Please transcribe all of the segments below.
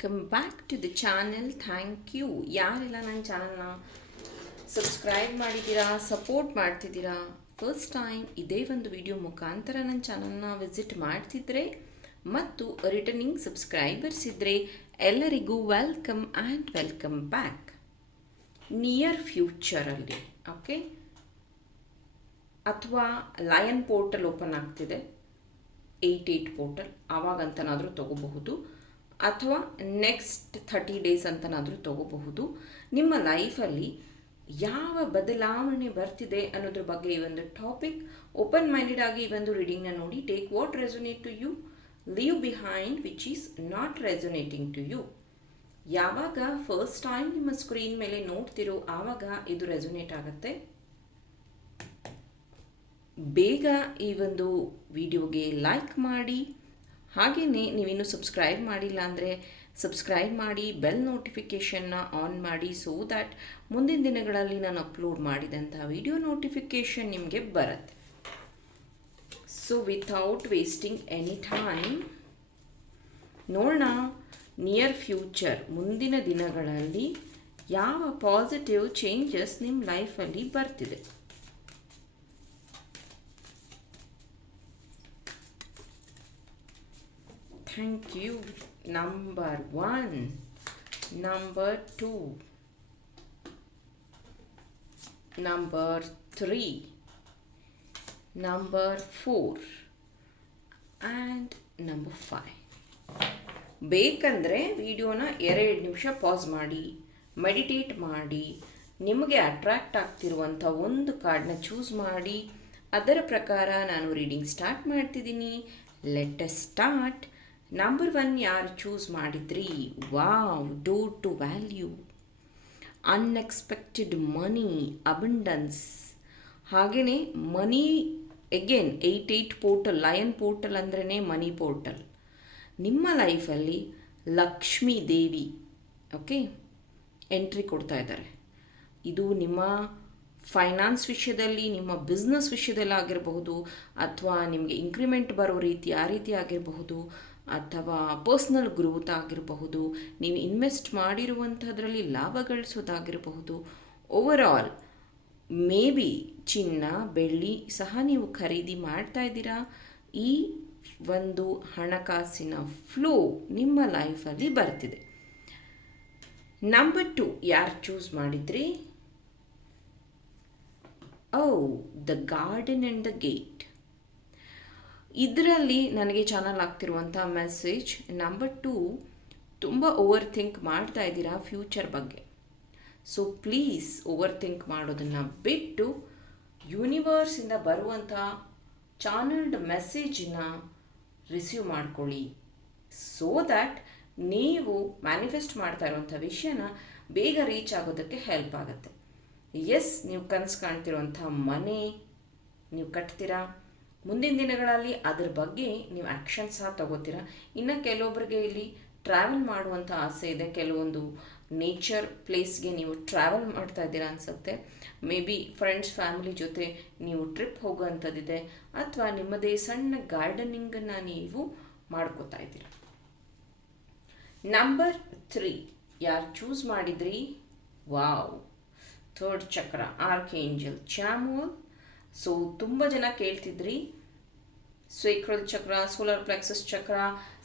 Welcome back to the channel thank you ಯಾರೆಲ್ಲ ನನ್ನ ಚಾನಲ್ನ ಸಬ್ಸ್ಕ್ರೈಬ್ ಮಾಡಿದ್ದೀರಾ? ಸಪೋರ್ಟ್ ಮಾಡ್ತಿದ್ದೀರಾ? ಫಸ್ಟ್ ಟೈಮ್ ಇದೇ ಒಂದು ವಿಡಿಯೋ ಮುಖಾಂತರ ನನ್ನ ಚಾನಲ್ನ ವಿಸಿಟ್ ಮಾಡ್ತಿದ್ರೆ ಮತ್ತು ರಿಟರ್ನಿಂಗ್ ಸಬ್ಸ್ಕ್ರೈಬರ್ಸ್ ಇದ್ದರೆ ಎಲ್ಲರಿಗೂ welcome and welcome back near ಫ್ಯೂಚರಲ್ಲಿ okay ಅಥವಾ ಲಯನ್ ಪೋರ್ಟಲ್ ಓಪನ್ ಆಗ್ತಿದೆ. ಏಯ್ಟ್ ಏಯ್ಟ್ ಪೋರ್ಟಲ್ ಆವಾಗಂತನಾದರೂ ತಗೋಬಹುದು. ಅಥವಾ ನೆಕ್ಸ್ಟ್ ಥರ್ಟಿ ಡೇಸ್ ಅಂತನಾದರೂ ತಗೋಬಹುದು. ನಿಮ್ಮ ಲೈಫಲ್ಲಿ ಯಾವ ಬದಲಾವಣೆ ಬರ್ತಿದೆ ಅನ್ನೋದ್ರ ಬಗ್ಗೆ ಈ ಒಂದು ಟಾಪಿಕ್ ಓಪನ್ ಮೈಂಡೆಡ್ ಆಗಿ ಈ ಒಂದು ರೀಡಿಂಗ್ನ ನೋಡಿ take what resonate to you leave behind which is not resonating to you ಯಾವಾಗ ಫಸ್ಟ್ ಟೈಮ್ ನಿಮ್ಮ ಸ್ಕ್ರೀನ್ ಮೇಲೆ ನೋಡ್ತಿರೋ, ಆವಾಗ ಇದು ರೆಸೊನೇಟ್ ಆಗುತ್ತೆ. ಬೇಗ ಈ ಒಂದು ವಿಡಿಯೋಗೆ ಲೈಕ್ ಮಾಡಿ ಹಾಗೆಯೇ ನೀವಿನ್ನೂ ಸಬ್ಸ್ಕ್ರೈಬ್ ಮಾಡಿಲ್ಲ ಅಂದರೆ ಸಬ್ಸ್ಕ್ರೈಬ್ ಮಾಡಿ ಬೆಲ್ ನೋಟಿಫಿಕೇಷನ್ನ ಆನ್ ಮಾಡಿ ಸೊ ದ್ಯಾಟ್ ಮುಂದಿನ ದಿನಗಳಲ್ಲಿ ನಾನು ಅಪ್ಲೋಡ್ ಮಾಡಿದಂಥ ವಿಡಿಯೋ ನೋಟಿಫಿಕೇಷನ್ ನಿಮಗೆ ಬರುತ್ತೆ. So without wasting any time ನೋಡೋಣ ನಿಯರ್ ಫ್ಯೂಚರ್ ಮುಂದಿನ ದಿನಗಳಲ್ಲಿ ಯಾವ ಪಾಸಿಟಿವ್ ಚೇಂಜಸ್ ನಿಮ್ಮ ಲೈಫಲ್ಲಿ ಬರ್ತಿದೆ. Thank you. Number one, number two, number three, number four, and number five. ಬೇಕಂದರೆ ವಿಡಿಯೋನ ಎರಡು ನಿಮಿಷ ಪಾಸ್ ಮಾಡಿ ಮೆಡಿಟೇಟ್ ಮಾಡಿ ನಿಮಗೆ ಅಟ್ರ್ಯಾಕ್ಟ್ ಆಗ್ತಿರುವಂಥ ಒಂದು ಕಾರ್ಡ್ನ ಚೂಸ್ ಮಾಡಿ. ಅದರ ಪ್ರಕಾರ ನಾನು ರೀಡಿಂಗ್ ಸ್ಟಾರ್ಟ್ ಮಾಡ್ತಿದ್ದೀನಿ. ಲೆಟ್ ಸ್ಟಾರ್ಟ್ ನಂಬರ್ ಒನ್ ಯಾರು ಚೂಸ್ ಮಾಡಿದ್ರಿ? Wow dough to value unexpected money abundance ಹಾಗೆಯೇ money again eight eight portal lion portal ಅಂದ್ರೇ ಮನಿ ಪೋರ್ಟಲ್ ನಿಮ್ಮ ಲೈಫಲ್ಲಿ ಲಕ್ಷ್ಮೀ ದೇವಿ ಓಕೆ ಎಂಟ್ರಿ ಕೊಡ್ತಾ ಇದ್ದಾರೆ. ಇದು ನಿಮ್ಮ ಫೈನಾನ್ಸ್ ವಿಷಯದಲ್ಲಿ, ನಿಮ್ಮ ಬಿಸ್ನೆಸ್ ವಿಷಯದಲ್ಲಿ ಆಗಿರಬಹುದು, ಅಥವಾ ನಿಮಗೆ ಇನ್ಕ್ರಿಮೆಂಟ್ ಬರೋ ರೀತಿ ಆ ರೀತಿ ಆಗಿರಬಹುದು. ಅಥವಾ ಪರ್ಸ್ನಲ್ ಗ್ರೋತ್ ಆಗಿರಬಹುದು, ನೀವು ಇನ್ವೆಸ್ಟ್ ಮಾಡಿರುವಂಥದ್ರಲ್ಲಿ ಲಾಭ ಗಳಿಸೋದಾಗಿರಬಹುದು. ಓವರ್ ಆಲ್ ಮೇ ಬಿ ಚಿನ್ನ, ಬೆಳ್ಳಿ ಸಹ ನೀವು ಖರೀದಿ ಮಾಡ್ತಾ ಇದ್ದೀರಾ? ಈ ಒಂದು ಹಣಕಾಸಿನ ಫ್ಲೋ ನಿಮ್ಮ ಲೈಫಲ್ಲಿ ಬರ್ತಿದೆ. ನಂಬರ್ ಟು ಯಾರು ಚೂಸ್ ಮಾಡಿದ್ರಿ? ಓ the garden and the gate ಇದರಲ್ಲಿ ನನಗೆ ಚಾನಲ್ ಆಗ್ತಿರುವಂಥ ಮೆಸೇಜ್ ನಂಬರ್ ಟೂ ತುಂಬ ಓವರ್ ಥಿಂಕ್ ಮಾಡ್ತಾ ಇದ್ದೀರಾ ಫ್ಯೂಚರ್ ಬಗ್ಗೆ. ಸೊ ಪ್ಲೀಸ್ ಓವರ್ ಥಿಂಕ್ ಮಾಡೋದನ್ನು ಬಿಟ್ಟು ಯೂನಿವರ್ಸಿಂದ ಬರುವಂಥ ಚಾನಲ್ಡ್ ಮೆಸೇಜನ್ನ ರಿಸೀವ್ ಮಾಡ್ಕೊಳ್ಳಿ. ಸೋ ದ್ಯಾಟ್ ನೀವು ಮ್ಯಾನಿಫೆಸ್ಟ್ ಮಾಡ್ತಾ ಇರುವಂಥ ವಿಷಯನ ಬೇಗ ರೀಚ್ ಆಗೋದಕ್ಕೆ ಹೆಲ್ಪ್ ಆಗುತ್ತೆ. ಎಸ್ ನೀವು ಕನಸು ಕಾಣ್ತಿರುವಂಥ ಮನೆ, ನೀವು ಕಟ್ತೀರಾ? ಮುಂದಿನ ದಿನಗಳಲ್ಲಿ ಅದ್ರ ಬಗ್ಗೆ ನೀವು ಆ್ಯಕ್ಷನ್ ಸಹ ತಗೋತೀರಾ? ಇನ್ನು ಕೆಲವೊಬ್ಬರಿಗೆ ಇಲ್ಲಿ ಟ್ರಾವೆಲ್ ಮಾಡುವಂಥ ಆಸೆ ಇದೆ. ಕೆಲವೊಂದು ನೇಚರ್ ಪ್ಲೇಸ್ಗೆ ನೀವು ಟ್ರಾವೆಲ್ ಮಾಡ್ತಾ ಇದ್ದೀರಾ ಅನಿಸುತ್ತೆ. ಮೇ ಬಿ ಫ್ರೆಂಡ್ಸ್ ಫ್ಯಾಮಿಲಿ ಜೊತೆ ನೀವು ಟ್ರಿಪ್ ಹೋಗುವಂಥದ್ದಿದೆ. ಅಥವಾ ನಿಮ್ಮದೇ ಸಣ್ಣ ಗಾರ್ಡನಿಂಗನ್ನು ನೀವು ಮಾಡ್ಕೋತಾ ಇದ್ದೀರಾ. ನಂಬರ್ ತ್ರೀ ಯಾರು ಚೂಸ್ ಮಾಡಿದ್ರಿ? Wow third chakra. Archangel Chamuel so ತುಂಬ ಜನ ಕೇಳ್ತಿದ್ರಿ. ಸ್ವೇಕ್ರಲ್ ಚಕ್ರ ಸೋಲಾರ್ ಪ್ಲೆಕ್ಸಸ್ ಚಕ್ರ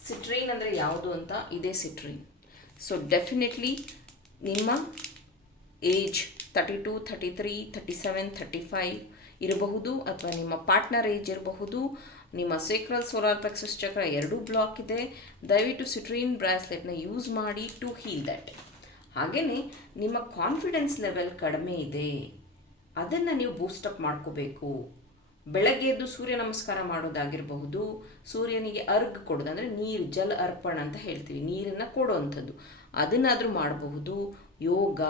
ಸಿಟ್ರೈನ್ ಅಂದರೆ ಯಾವುದು ಅಂತ? ಇದೇ ಸಿಟ್ರೈನ್ ಸೊ ಡೆಫಿನೆಟ್ಲಿ ನಿಮ್ಮ age thirty two thirty three thirty seven thirty five ಇರಬಹುದು ಅಥವಾ ನಿಮ್ಮ ಪಾರ್ಟ್ನರ್ ಏಜ್ ಇರಬಹುದು. ನಿಮ್ಮ ಸೇಕ್ರಲ್ ಸೋಲಾರ್ ಪ್ಲೆಕ್ಸಸ್ ಚಕ್ರ ಎರಡೂ ಬ್ಲಾಕ್ ಇದೆ. ದಯವಿಟ್ಟು ಸಿಟ್ರೀನ್ ಬ್ರಾಸ್ಲೆಟ್ನ ಯೂಸ್ ಮಾಡಿ ಟು ಹೀಲ್ ದಟ್ ಹಾಗೆಯೇ ನಿಮ್ಮ ಕಾನ್ಫಿಡೆನ್ಸ್ ಲೆವೆಲ್ ಕಡಿಮೆ ಇದೆ. ಅದನ್ನು ನೀವು ಬೂಸ್ಟಪ್ ಮಾಡ್ಕೋಬೇಕು. ಬೆಳಗ್ಗೆ ಎದ್ದು ಸೂರ್ಯ ನಮಸ್ಕಾರ ಮಾಡೋದಾಗಿರಬಹುದು, ಸೂರ್ಯನಿಗೆ ಅರ್ಘ್ ಕೊಡೋದು ಅಂದರೆ ನೀರು, ಜಲ ಅರ್ಪಣ ಅಂತ ಹೇಳ್ತೀವಿ, ನೀರನ್ನು ಕೊಡೋವಂಥದ್ದು. ಅದನ್ನಾದರೂ ಮಾಡಬಹುದು, ಯೋಗ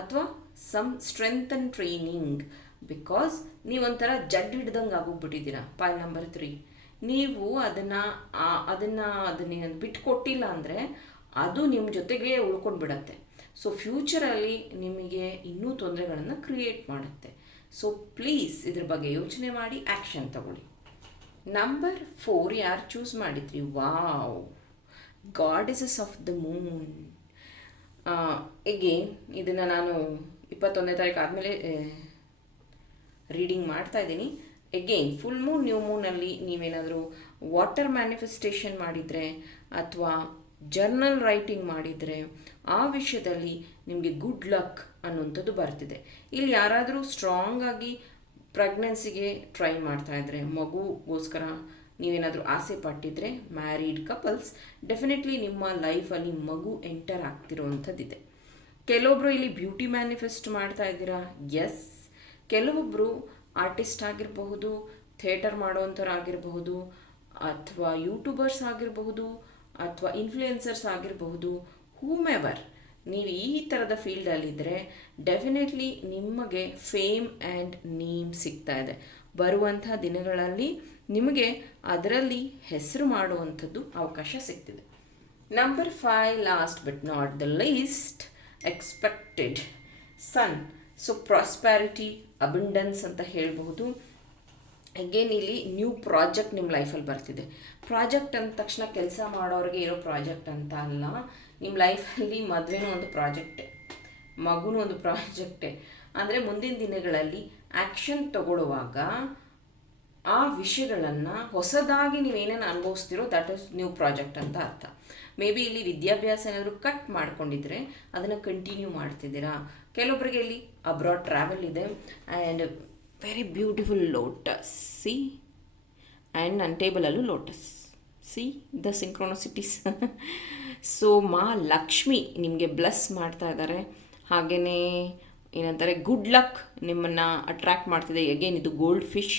ಅಥವಾ some strength and training because ನೀವೊಂಥರ ಜಡ್ ಹಿಡ್ದಂಗೆ ಆಗೋಗ್ಬಿಟ್ಟಿದ್ದೀರ. ಪಾಯ್ ನಂಬರ್ ತ್ರೀ ನೀವು ಅದನ್ನು ಅದನ್ನು, ಅದನ್ನ ಬಿಟ್ಕೊಟ್ಟಿಲ್ಲ ಅಂದರೆ ಅದು ನಿಮ್ಮ ಜೊತೆಗೆ ಉಳ್ಕೊಂಡು ಬಿಡತ್ತೆ ಸೊ ಫ್ಯೂಚರಲ್ಲಿ ನಿಮಗೆ ಇನ್ನೂ ತೊಂದರೆಗಳನ್ನು ಕ್ರಿಯೇಟ್ ಮಾಡುತ್ತೆ. ಸೊ ಪ್ಲೀಸ್ ಇದ್ರ ಬಗ್ಗೆ ಯೋಚನೆ ಮಾಡಿ ಆ್ಯಕ್ಷನ್ ತಗೊಳ್ಳಿ. ನಂಬರ್ ಫೋರ್ ಯಾರು ಚೂಸ್ ಮಾಡಿದ್ರಿ? Wow goddesses of the moon again ಇದನ್ನು ನಾನು ಇಪ್ಪತ್ತೊಂದನೇ ತಾರೀಕು ಆದಮೇಲೆ ರೀಡಿಂಗ್ ಮಾಡ್ತಾ ಇದ್ದೀನಿ. ಎಗೇನ್ ಫುಲ್ ಮೂನ್ ನ್ಯೂ ಮೂನಲ್ಲಿ ನೀವೇನಾದರೂ ವಾಟರ್ ಮ್ಯಾನಿಫೆಸ್ಟೇಷನ್ ಮಾಡಿದರೆ, ಅಥವಾ ಜರ್ನಲ್ ರೈಟಿಂಗ್ ಮಾಡಿದರೆ ಆ ವಿಷಯದಲ್ಲಿ ನಿಮಗೆ ಗುಡ್ ಲಕ್ ಅನ್ನುವಂಥದ್ದು ಬರ್ತಿದೆ. ಇಲ್ಲಿ ಯಾರಾದರೂ ಸ್ಟ್ರಾಂಗ್ ಆಗಿ ಪ್ರೆಗ್ನೆನ್ಸಿಗೆ ಟ್ರೈ ಮಾಡ್ತಾ ಇದ್ರೆ, ಮಗುಗೋಸ್ಕರ ನೀವೇನಾದರೂ ಆಸೆ ಪಟ್ಟಿದ್ರೆ ಮ್ಯಾರಿಡ್ ಕಪಲ್ಸ್ ಡೆಫಿನೆಟ್ಲಿ ನಿಮ್ಮ ಲೈಫಲ್ಲಿ ಮಗು ಎಂಟರ್ ಆಗ್ತಿರೋವಂಥದ್ದಿದೆ. ಕೆಲವೊಬ್ಬರು ಇಲ್ಲಿ ಬ್ಯೂಟಿ ಮ್ಯಾನಿಫೆಸ್ಟ್ ಮಾಡ್ತಾ ಇದ್ದೀರಾ? ಎಸ್ ಕೆಲವೊಬ್ಬರು ಆರ್ಟಿಸ್ಟ್ ಆಗಿರಬಹುದು ಥಿಯೇಟರ್ ಮಾಡೋವಂಥವ್ರಾಗಿರಬಹುದು, ಅಥವಾ ಯೂಟ್ಯೂಬರ್ಸ್ ಆಗಿರಬಹುದು ಅಥವಾ ಇನ್ಫ್ಲೂಯೆನ್ಸರ್ಸ್ ಆಗಿರಬಹುದು ಹೂಮೆವರ್ ನೀವು ಈ ಥರದ ಫೀಲ್ಡಲ್ಲಿದ್ದರೆ ಡೆಫಿನೆಟ್ಲಿ ನಿಮಗೆ ಫೇಮ್ ಆ್ಯಂಡ್ ನೇಮ್ ಸಿಗ್ತಾ ಇದೆ. ಬರುವಂಥ ದಿನಗಳಲ್ಲಿ ನಿಮಗೆ ಅದರಲ್ಲಿ ಹೆಸರು ಮಾಡುವಂಥದ್ದು ಅವಕಾಶ ಸಿಗ್ತಿದೆ. Number five last but not the least expected sun so prosperity abundance ಅಂತ ಹೇಳಬಹುದು. ಅಗೇನ್ ಇಲ್ಲಿ ನ್ಯೂ ಪ್ರಾಜೆಕ್ಟ್ ನಿಮ್ಮ ಲೈಫಲ್ಲಿ ಬರ್ತಿದೆ. ಪ್ರಾಜೆಕ್ಟ್ ಅಂದ ತಕ್ಷಣ ಕೆಲಸ ಮಾಡೋರಿಗೆ ಇರೋ ಪ್ರಾಜೆಕ್ಟ್ ಅಂತ ಅಲ್ಲ ನಿಮ್ಮ ಲೈಫಲ್ಲಿ ಮದುವೆನೂ ಒಂದು ಪ್ರಾಜೆಕ್ಟೇ ಮಗುನೂ ಒಂದು ಪ್ರಾಜೆಕ್ಟೇ ಅಂದರೆ ಮುಂದಿನ ದಿನಗಳಲ್ಲಿ ಆ್ಯಕ್ಷನ್ ತಗೊಳ್ಳುವಾಗ ಆ ವಿಷಯಗಳನ್ನು ಹೊಸದಾಗಿ ನೀವೇನೇನು ಅನುಭವಿಸ್ತಿರೋ ದಟ್ ಇಸ್ ನ್ಯೂ ಪ್ರಾಜೆಕ್ಟ್ ಅಂತ ಅರ್ಥ. ಮೇ ಬಿ ಇಲ್ಲಿ ವಿದ್ಯಾಭ್ಯಾಸ ಏನಾದರೂ ಕಟ್ ಮಾಡ್ಕೊಂಡಿದ್ರೆ ಅದನ್ನು ಕಂಟಿನ್ಯೂ ಮಾಡ್ತಿದ್ದೀರಾ? ಕೆಲವೊಬ್ಬರಿಗೆ ಇಲ್ಲಿ ಅಬ್ರಾಡ್ ಟ್ರಾವೆಲ್ ಇದೆ and very beautiful lotus see and ನನ್ನ ಟೇಬಲಲ್ಲೂ lotus see the synchronicities so Maa Lakshmi ನಿಮಗೆ ಬ್ಲಸ್ ಮಾಡ್ತಾ ಇದ್ದಾರೆ ಹಾಗೆಯೇ ಏನಂತಾರೆ ಗುಡ್ ಲಕ್ ನಿಮ್ಮನ್ನು ಅಟ್ರ್ಯಾಕ್ಟ್ ಮಾಡ್ತಿದೆ ಅಗೇನ್ ಇದು ಗೋಲ್ಡ್ ಫಿಶ್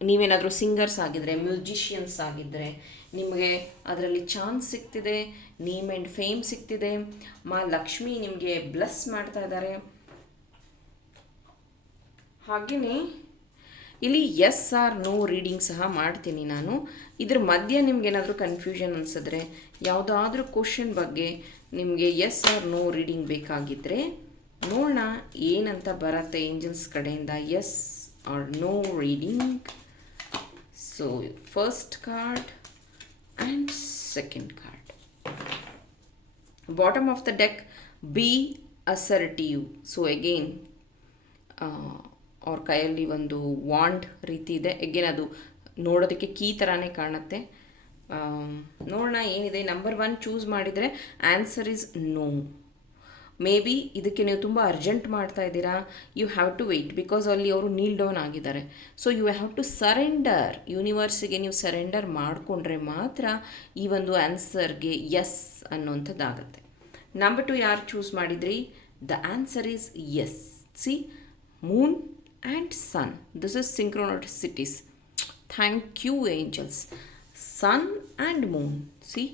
ನೀವೇನಾದರೂ ಸಿಂಗರ್ಸ್ ಆಗಿದ್ದರೆ ಮ್ಯೂಸಿಷಿಯನ್ಸ್ ಆಗಿದ್ದರೆ ನಿಮಗೆ ಅದರಲ್ಲಿ ಚಾನ್ಸ್ ಸಿಗ್ತಿದೆ ನೇಮ್ ಆ್ಯಂಡ್ ಫೇಮ್ ಸಿಗ್ತಿದೆ ಮಾ ಲಕ್ಷ್ಮಿ ನಿಮಗೆ ಬ್ಲಸ್ ಮಾಡ್ತಾ ಇದ್ದಾರೆ ಹಾಗೆಯೇ ಇಲ್ಲಿ ಎಸ್ ಆರ್ ನೋ ರೀಡಿಂಗ್ ಸಹ ಮಾಡ್ತೀನಿ ನಾನು. ಇದ್ರ ಮಧ್ಯೆ ನಿಮ್ಗೆ ಏನಾದರೂ ಕನ್ಫ್ಯೂಷನ್ ಅನಿಸಿದ್ರೆ, ಯಾವುದಾದ್ರೂ ಕ್ವಶನ್ ಬಗ್ಗೆ ನಿಮಗೆ ಎಸ್ ಆರ್ ನೋ ರೀಡಿಂಗ್ ಬೇಕಾಗಿದ್ದರೆ ನೋಡೋಣ ಏನಂತ ಬರುತ್ತೆ ಏಂಜಲ್ಸ್ ಕಡೆಯಿಂದ yes or no reading so first card and second card bottom of the deck be assertive so again ಅವ್ರ ಕೈಯಲ್ಲಿ ಒಂದು ವಾಂಡ್ ರೀತಿ ಇದೆ. ಎಗೇನ್ ಅದು ನೋಡೋದಕ್ಕೆ ಕೀ ಥರಾನೇ ಕಾಣುತ್ತೆ. ನೋಡೋಣ ಏನಿದೆ. ನಂಬರ್ ಒನ್ ಚೂಸ್ ಮಾಡಿದರೆ answer is no maybe ಇದಕ್ಕೆ ನೀವು ತುಂಬ ಅರ್ಜೆಂಟ್ ಮಾಡ್ತಾ ಇದ್ದೀರಾ. You have to wait because ಅಲ್ಲಿ ಅವರು ನೀಲ್ ಡೌನ್ ಆಗಿದ್ದಾರೆ. So you have to surrender ಯೂನಿವರ್ಸಿಗೆ ನೀವು ಸರೆಂಡರ್ ಮಾಡಿಕೊಂಡ್ರೆ ಮಾತ್ರ ಈ ಒಂದು ಆನ್ಸರ್ಗೆ ಎಸ್ ಅನ್ನೋಂಥದ್ದಾಗತ್ತೆ ನಂಬರ್ ಟು ಯಾರು ಚೂಸ್ ಮಾಡಿದ್ರಿ? The answer is yes see moon and sun this is synchronicities thank you angels sun and moon see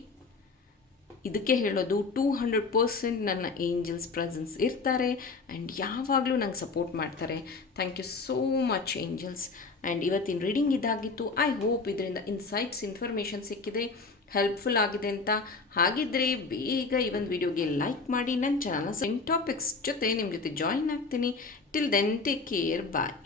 ಇದಕ್ಕೆ ಹೇಳೋದು ಟೂ ಹಂಡ್ರೆಡ್ ಪರ್ಸೆಂಟ್ ನನ್ನ ಏಂಜಲ್ಸ್ ಪ್ರೆಸೆನ್ಸ್ ಇರ್ತಾರೆ ಆ್ಯಂಡ್ ಯಾವಾಗಲೂ ನಂಗೆ ಸಪೋರ್ಟ್ ಮಾಡ್ತಾರೆ. Thank you so much angels and ಇವತ್ತಿನ reading ಇದಾಗಿತ್ತು. I hope ಇದರಿಂದ ಇನ್ಸೈಟ್ಸ್ ಇನ್ಫಾರ್ಮೇಷನ್ ಸಿಕ್ಕಿದೆ. ಹೆಲ್ಪ್ಫುಲ್ ಆಗಿದೆ ಅಂತ ಹಾಗಿದ್ದರೆ ಬೇಗ ಈ ಒಂದು ವಿಡಿಯೋಗೆ ಲೈಕ್ ಮಾಡಿ. ನನ್ನ ಚಾನಲ್ನ ಸೇಮ್ ಟಾಪಿಕ್ಸ್ ಜೊತೆ ನಿಮ್ಮ ಜೊತೆ ಜಾಯಿನ್ ಆಗ್ತೀನಿ. Till then take care bye